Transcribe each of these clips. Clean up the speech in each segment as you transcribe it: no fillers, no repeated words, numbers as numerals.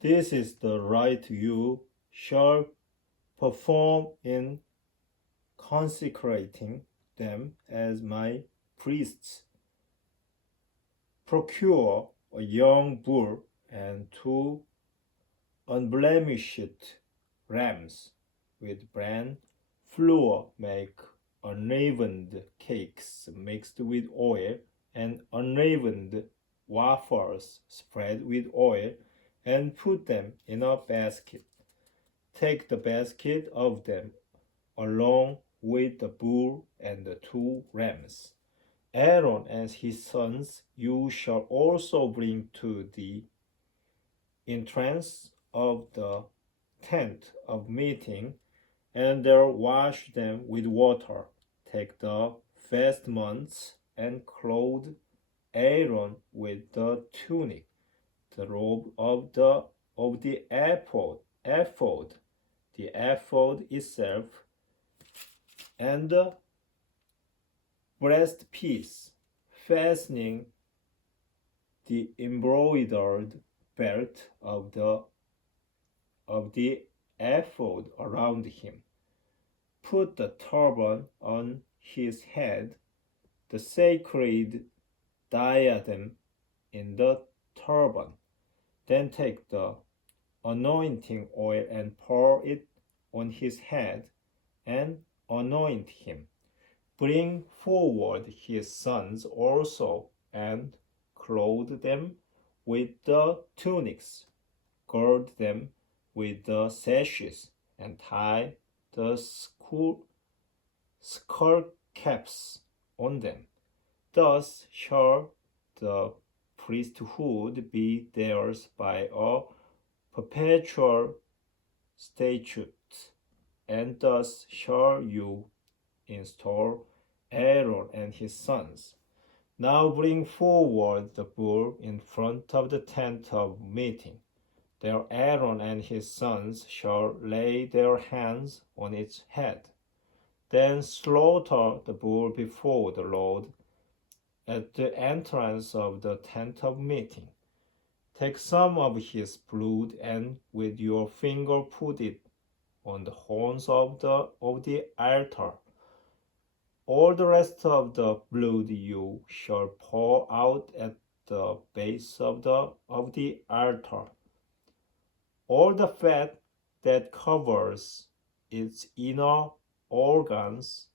This is the rite you shall perform in consecrating them as my priests. Procure a young bull and 2 unblemished rams with bran flour. Make unleavened cakes mixed with oil, and unleavened wafers spread with oil, and put them in a basket. Take the basket of them along with the bull and the 2 rams. Aaron and his sons you shall also bring to the entrance of the tent of meeting, and there wash them with water. Take the vestments and clothe Aaron with the tunic, the robe of the ephod, the ephod itself, and the breastpiece, fastening the embroidered belt of the ephod around him. Put the turban on his head, the sacred diadem in the turban. Then take the anointing oil and pour it on his head and anoint him. Bring forward his sons also and clothe them with the tunics, gird them with the sashes, and tie the skull caps on them. Thus shall the priesthood be theirs by a perpetual statute, and thus shall you install Aaron and his sons. Now bring forward the bull in front of the tent of meeting. There Aaron and his sons shall lay their hands on its head. Then slaughter the bull before the Lord at the entrance of the tent of meeting. Take some of his blood and with your finger put it on the horns of the altar. All the rest of the blood you shall pour out at the base of the altar. All the fat that covers its inner organs,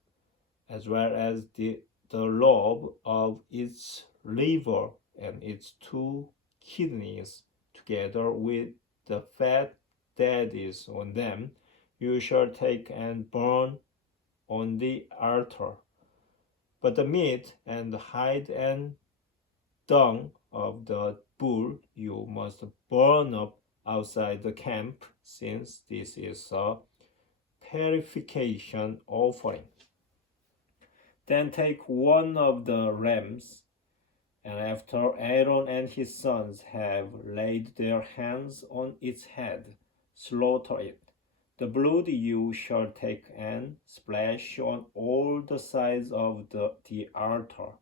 as well as the lobe of its liver and its 2 kidneys, together with the fat that is on them, you shall take and burn on the altar. But the meat and the hide and dung of the bull you must burn up outside the camp, since this is a purification offering. Then take one of the rams, and after Aaron and his sons have laid their hands on its head, slaughter it. The blood you shall take and splash on all the sides of the altar.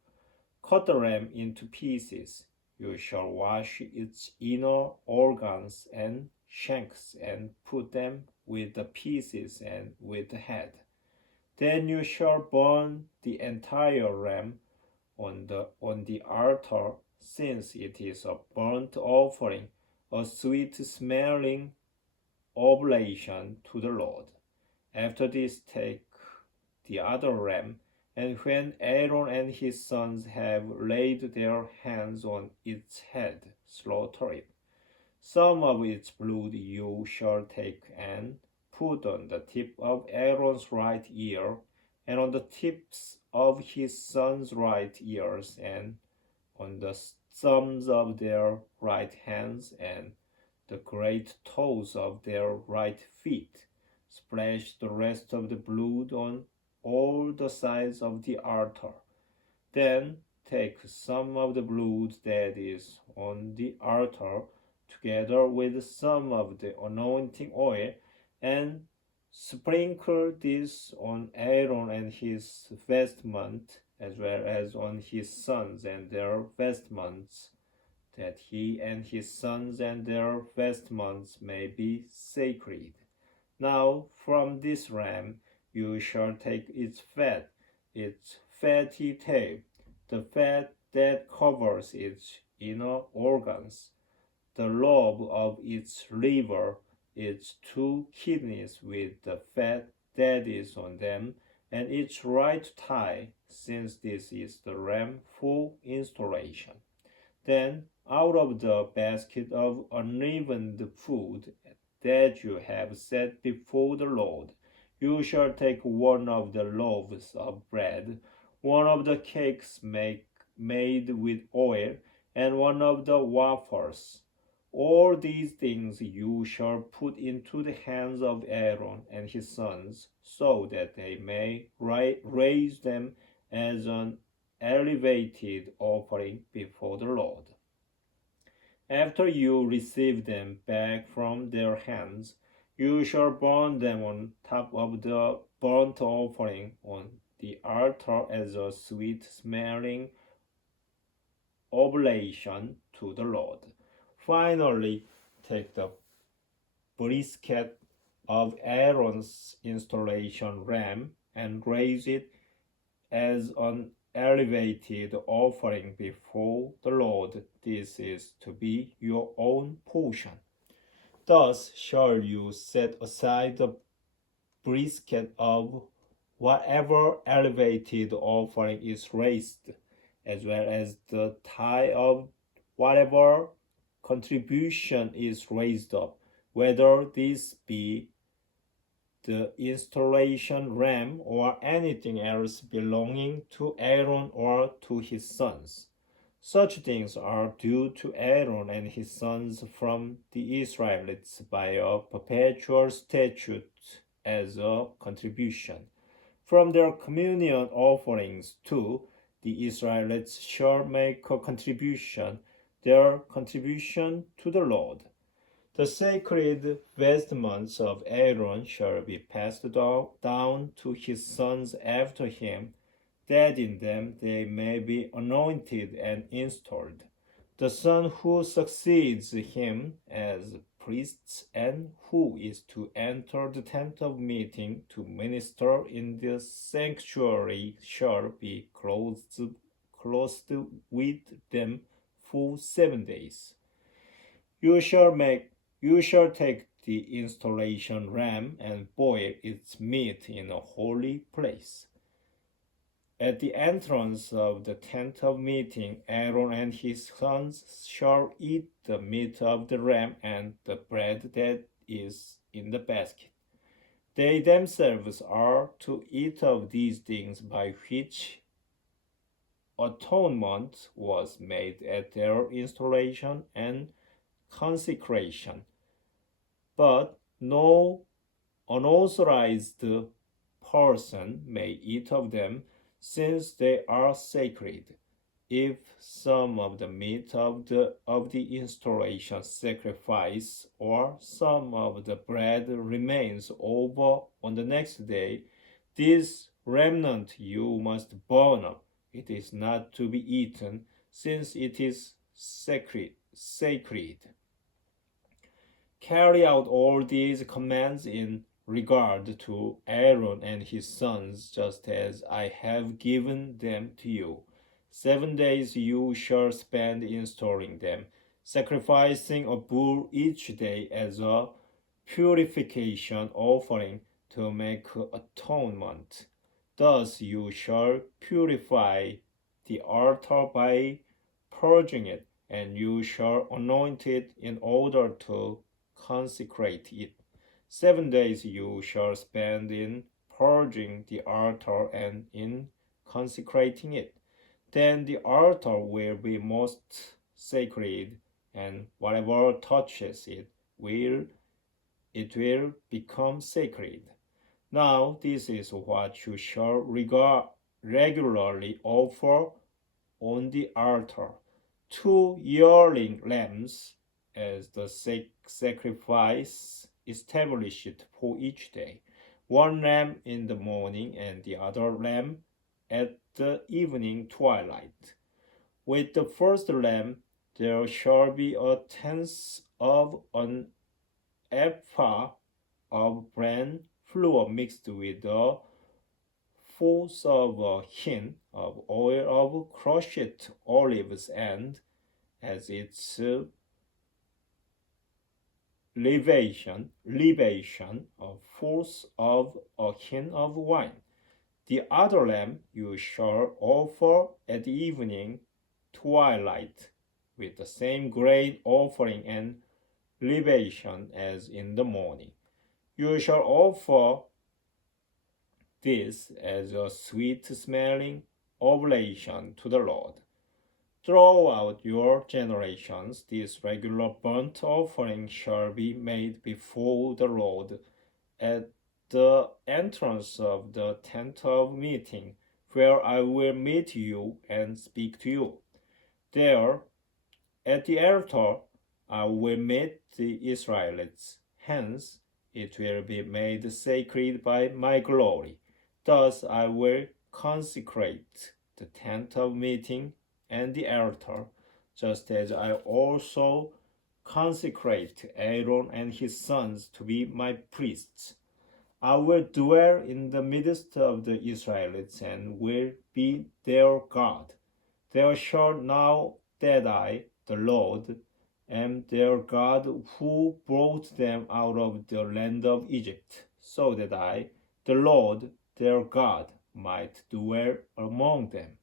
Cut the ram into pieces. You shall wash its inner organs and shanks and put them with the pieces and with the head. Then you shall burn the entire ram on the altar, since it is a burnt offering, a sweet-smelling oblation to the Lord. After this, take the other ram, and when Aaron and his sons have laid their hands on its head, slaughter it. Some of its blood you shall take and put on the tip of Aaron's right ear, and on the tips of his sons' right ears, and on the thumbs of their right hands, and the great toes of their right feet. Splash the rest of the blood on all the sides of the altar. Then take some of the blood that is on the altar, together with some of the anointing oil, and sprinkle this on Aaron and his vestment, as well as on his sons and their vestments. that he and his sons and their vestments may be sacred. Now from this ram you shall take its fat, its fatty tail, the fat that covers its inner organs, the lobe of its liver, its two kidneys with the fat that is on them, and its right thigh, since this is the ram for installation. Then out of the basket of unleavened food that you have set before the Lord, you shall take one of the loaves of bread, one of the cakes made with oil, and one of the wafers. All these things you shall put into the hands of Aaron and his sons, so that they may raise them as an elevated offering before the Lord. After you receive them back from their hands, you shall burn them on top of the burnt offering on the altar as a sweet smelling oblation to the Lord. Finally, take the brisket of Aaron's installation ram and raise it as an elevated offering before the Lord. This is to be your own portion. Thus shall you set aside the brisket of whatever elevated offering is raised, as well as the tithe of whatever contribution is raised up, whether this be the installation ram or anything else belonging to Aaron or to his sons. Such things are due to Aaron and his sons from the Israelites by a perpetual statute as a contribution. From their communion offerings too, the Israelites shall make a contribution, their contribution to the Lord. The sacred vestments of Aaron shall be passed down to his sons after him, that in them they may be anointed and installed. The son who succeeds him as priest and who is to enter the tent of meeting to minister in the sanctuary shall be clothed with them for 7 days. You shall take the installation ram and boil its meat in a holy place. At the entrance of the tent of meeting, Aaron and his sons shall eat the meat of the ram and the bread that is in the basket. They themselves are to eat of these things by which atonement was made at their installation and consecration. But no unauthorized person may eat of them, since they are sacred. If some of the meat of the installation sacrifice or some of the bread remains over on the next day, this remnant you must burn up. It is not to be eaten, since it is sacred. Carry out all these commands in regard to Aaron and his sons, just as I have given them to you. 7 days you shall spend installing them, sacrificing a bull each day as a purification offering to make atonement. Thus you shall purify the altar by purging it, and you shall anoint it in order to consecrate it. 7 days you shall spend in purging the altar and in consecrating it. Then the altar will be most sacred, and whatever touches it will become sacred. Now this is what you shall regularly offer on the altar: 2 yearling lambs as the sacrifice established for each day, 1 lamb in the morning and the other lamb at the evening twilight. With the first lamb, there shall be a tenth of an ephah of bran flour mixed with a fourth of a hin of oil of crushed olives, and as its libation, a fourth of a hin of wine. The other lamb you shall offer at evening twilight, with the same grain offering and libation as in the morning. You shall offer this as a sweet smelling oblation to the Lord. Throughout your generations, this regular burnt offering shall be made before the Lord at the entrance of the tent of meeting, where I will meet you and speak to you. There, at the altar, I will meet the Israelites. Hence, it will be made sacred by my glory. Thus I will consecrate the tent of meeting and the altar, just as I also consecrate Aaron and his sons to be my priests. I will dwell in the midst of the Israelites and will be their God. They shall know that I, the Lord, am their God who brought them out of the land of Egypt, so that I, the Lord, their God, might dwell among them.